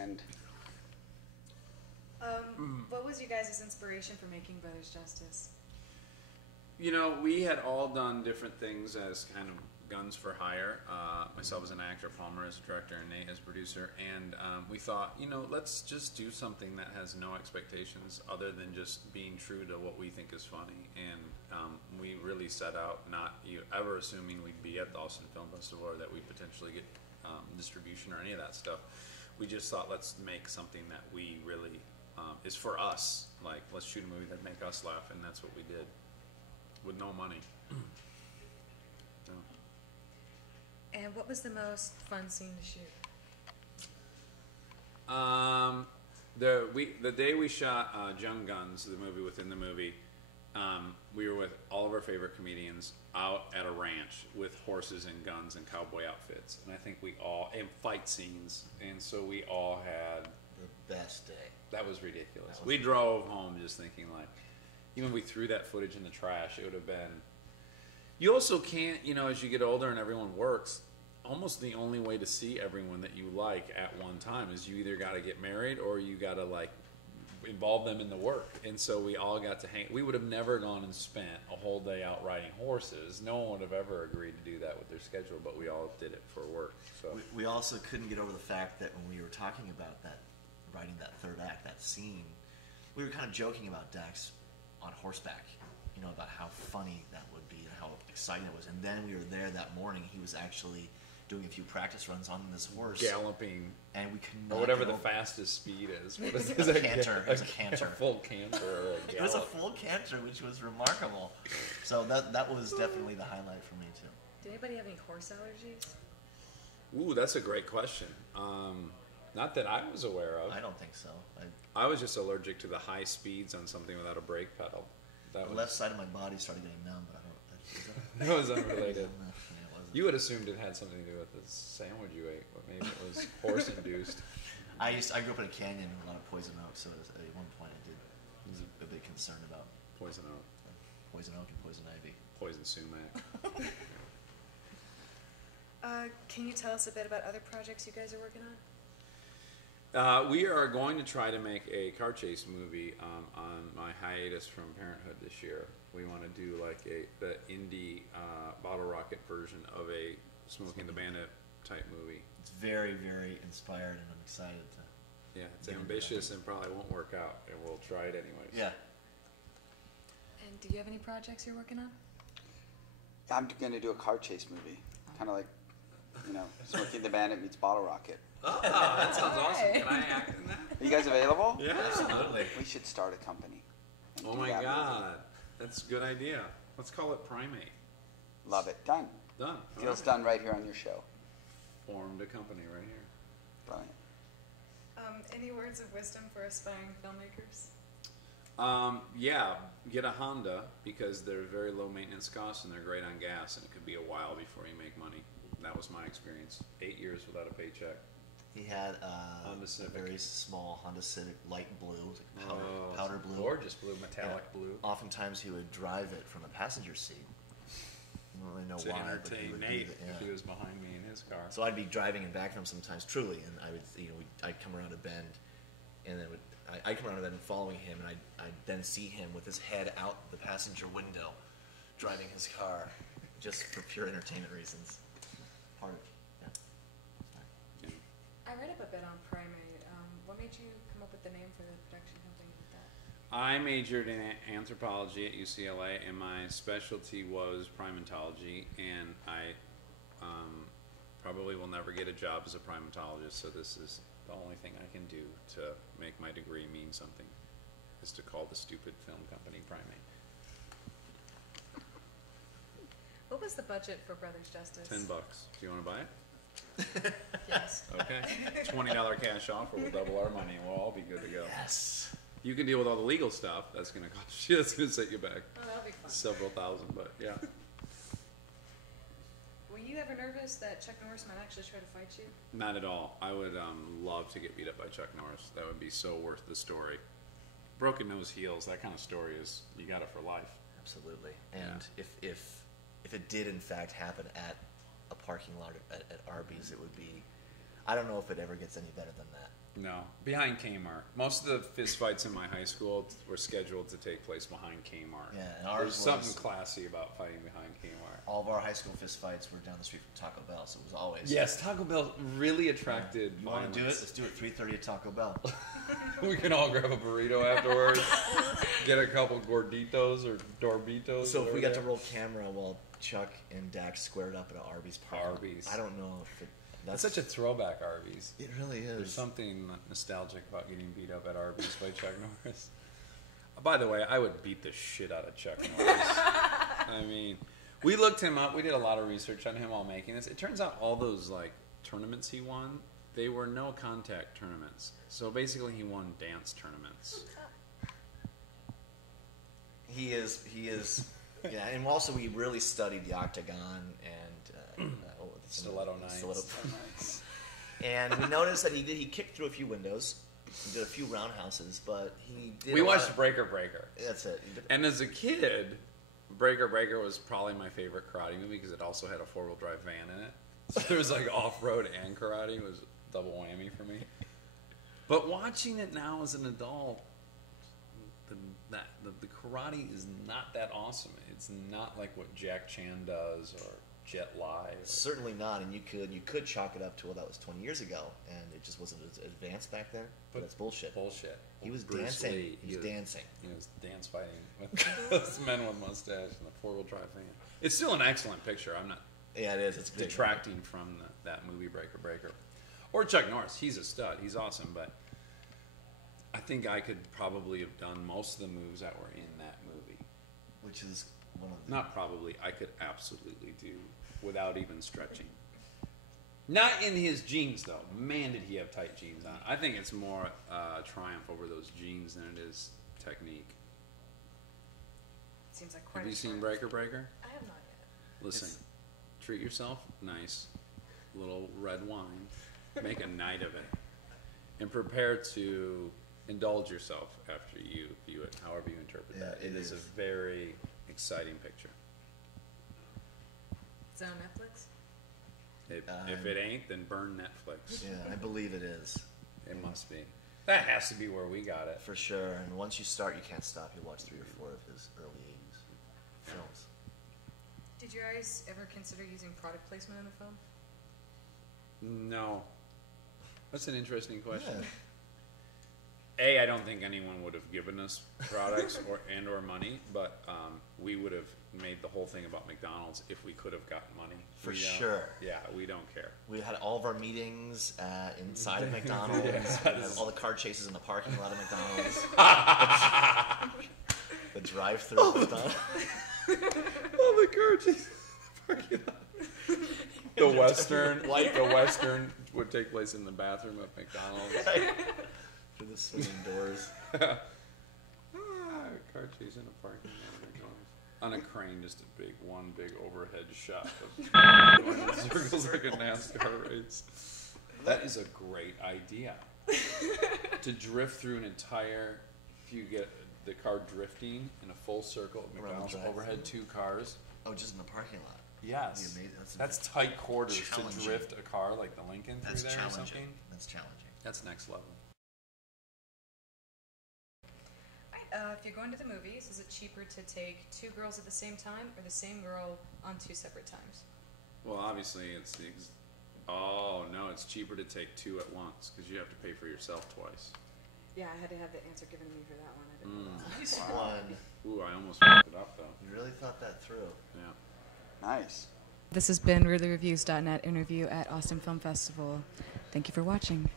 And what was your guys' inspiration for making Brothers Justice? You know, we had all done different things as kind of guns for hire. Myself as an actor, Palmer as a director, and Nate as a producer. And we thought, you know, let's just do something that has no expectations other than just being true to what we think is funny. And we really set out not ever assuming we'd be at the Austin Film Festival or that we'd potentially get distribution or any of that stuff. We just thought, let's make something that we really is for us. Like, let's shoot a movie that make us laugh, and that's what we did with no money. So. And what was the most fun scene to shoot? The day we shot Young Guns, the movie within the movie, we were with all of our favorite comedians out at a ranch with horses and guns and cowboy outfits, and I think we all and fight scenes, and so we all had the best day. That was ridiculous. We drove home just thinking, like, even if we threw that footage in the trash, it would have been. You also can't, you know, as you get older and everyone works, almost the only way to see everyone that you like at one time is you either got to get married or you got to, like, involve them in the work. And so we all got to hang. We would have never gone and spent a whole day out riding horses. No one would have ever agreed to do that with their schedule, but we all did it for work. So we also couldn't get over the fact that when we were talking about that, writing that third act, that scene, we were kind of joking about Dax on horseback, you know, about how funny that would be and how exciting it was. And then we were there that morning. He was actually doing a few practice runs on this horse, galloping, and we could not, or whatever the fastest speed is. What is it? A canter. It was a canter. A full canter. Or a it was a full canter, which was remarkable. So that was definitely the highlight for me too. Did anybody have any horse allergies? Ooh, that's a great question. Not that I was aware of. I don't think so. I was just allergic to the high speeds on something without a brake pedal. The left side of my body started getting numb, but I don't. That was unrelated. You would assumed it had something to do with the sandwich you ate, but maybe it was horse-induced. I grew up in a canyon with a lot of poison oak, so at one point I was a bit concerned about poison oak. Poison oak and poison ivy. Poison sumac. Can you tell us a bit about other projects you guys are working on? We are going to try to make a car chase movie on my hiatus from Parenthood this year. We want to do like the indie bottle rocket version of a Smokey and the Bandit type movie. It's very, very inspired, and I'm excited to. Yeah, it's ambitious and probably won't work out, and we'll try it anyways. Yeah. And do you have any projects you're working on? I'm going to do a car chase movie, kind of like, you know, Smokey and the Bandit meets Bottle Rocket. Oh, that sounds awesome. Can I act in that? Are you guys available? Yeah, absolutely. We should start a company. Oh my God, that's a good idea. Let's call it Primate. Love it. Done. Done. Deal's done right here on your show. Formed a company right here. Brilliant. Any words of wisdom for aspiring filmmakers? Yeah, get a Honda because they're very low maintenance costs and they're great on gas, and it could be a while before you make money. That was my experience. 8 years without a paycheck. He had a very small Honda Civic, light blue, powder blue. Gorgeous blue, metallic blue. Oftentimes he would drive it from the passenger seat. I don't really know to why, entertain but Nate if he was behind me in his car. So I'd be driving in back of him sometimes, truly, and I would, I'd come around a bend, and then I'd come around a bend following him, and I'd then see him with his head out the passenger window, driving his car, just for pure entertainment reasons. I read up a bit on Primate. What made you come up with the name for the production company with that? I majored in anthropology at UCLA, and my specialty was primatology, and I probably will never get a job as a primatologist, so this is the only thing I can do to make my degree mean something, is to call the stupid film company Primate. What was the budget for Brothers Justice? $10. Do you want to buy it? Yes. Okay. $20 cash offer will double our money, and we'll all be good to go. Yes. You can deal with all the legal stuff. That's going to cost you. That's going to set you back Oh, that'll be fun. several thousand, but yeah. Were you ever nervous that Chuck Norris might actually try to fight you? Not at all. I would love to get beat up by Chuck Norris. That would be so worth the story. Broken nose heals. That kind of story is, you got it for life. Absolutely. And if it did in fact happen at a parking lot at Arby's, it would be, I don't know if it ever gets any better than that. No, behind Kmart. Most of the fist fights in my high school were scheduled to take place behind Kmart. Yeah, and ours There's something was- classy about fighting behind Kmart. All of our high school fist fights were down the street from Taco Bell, so it was always. Yes, Taco Bell really attracted You want to do it? violence. Let's do it 3:30 at Taco Bell. We can all grab a burrito afterwards, get a couple gorditos or dorbitos. So if we got to whatever. roll camera while Chuck and Dax squared up at an Arby's park. Arby's. I don't know if That's such a throwback, Arby's. It really is. There's something nostalgic about getting beat up at Arby's by Chuck Norris. By the way, I would beat the shit out of Chuck Norris. I mean, we looked him up. We did a lot of research on him while making this. It turns out all those like tournaments he won, they were no contact tournaments. So basically, he won dance tournaments. He is. Yeah, and also we really studied the octagon and Stiletto nights. And we noticed that he kicked through a few windows, he did a few roundhouses, but he did. We a lot watched of- Breaker Breaker. That's it. And as a kid, Breaker Breaker was probably my favorite karate movie because it also had a four-wheel drive van in it. So there was like off-road and karate. It was double whammy for me. But watching it now as an adult, the karate is not that awesome. It's not like what Jack Chan does or Jet Li. Certainly not, and you could chalk it up to, well, that was 20 years ago, and it just wasn't as advanced back then. But that's bullshit. Bullshit. He was Bruce dancing. Lee, He was dancing. He was dance fighting with those men with mustache and the four-wheel drive van. It's still an excellent picture. I'm not Yeah, it is. It's big. detracting from that movie Breaker Breaker. Or Chuck Norris. He's a stud. He's awesome, but I think I could probably have done most of the moves that were in that movie. Which is one of the. Not probably. I could absolutely do without even stretching. Not in his jeans, though. Man, did he have tight jeans on. I think it's more triumph over those jeans than it is technique. Seems like quite Have a you seen challenge. Breaker Breaker? I have not yet. Listen, treat yourself nice, little red wine, make a night of it, and prepare to indulge yourself after you view it, however you interpret Yeah, that. It is a very exciting picture. Is it on Netflix? If it ain't, then burn Netflix. Yeah, I believe it is. It must be. That has to be where we got it. For sure. And once you start, you can't stop. You watch 3 or 4 of his early 80s films. Did you guys ever consider using product placement in the film? No. That's an interesting question. Yeah. I don't think anyone would have given us products or money, but we would have made the whole thing about McDonald's if we could have gotten money. For We don't- sure. Yeah, we don't care. We had all of our meetings inside of McDonald's. Yes. We had all the car chases in the parking lot of McDonald's. The drive-through of McDonald's. Oh, the gorgeous. The Western would take place in the bathroom of McDonald's. Through the swinging doors. Car chase in a parking lot of McDonald's. On a crane, just one big overhead shot of circles like a NASCAR race. That is a great idea. To drift through an entire, if you get the car drifting in a full circle at Around the McDonald's, drive-through. overhead 2 cars. Oh, just in the parking lot. Yes. That'd be amazing. That's tight quarters to challenging. drift a car like the Lincoln through That's there or challenging. something. That's challenging. That's next level. If you're going to the movies, is it cheaper to take 2 girls at the same time or the same girl on 2 separate times? Well, obviously, it's the. Oh no, it's cheaper to take 2 at once because you have to pay for yourself twice. Yeah, I had to have the answer given to me for that one. I didn't know that. Nice one. Ooh, I almost fucked it up though. You really thought that through. Yeah. Nice. This has been RiddlerReviews.net interview at Austin Film Festival. Thank you for watching.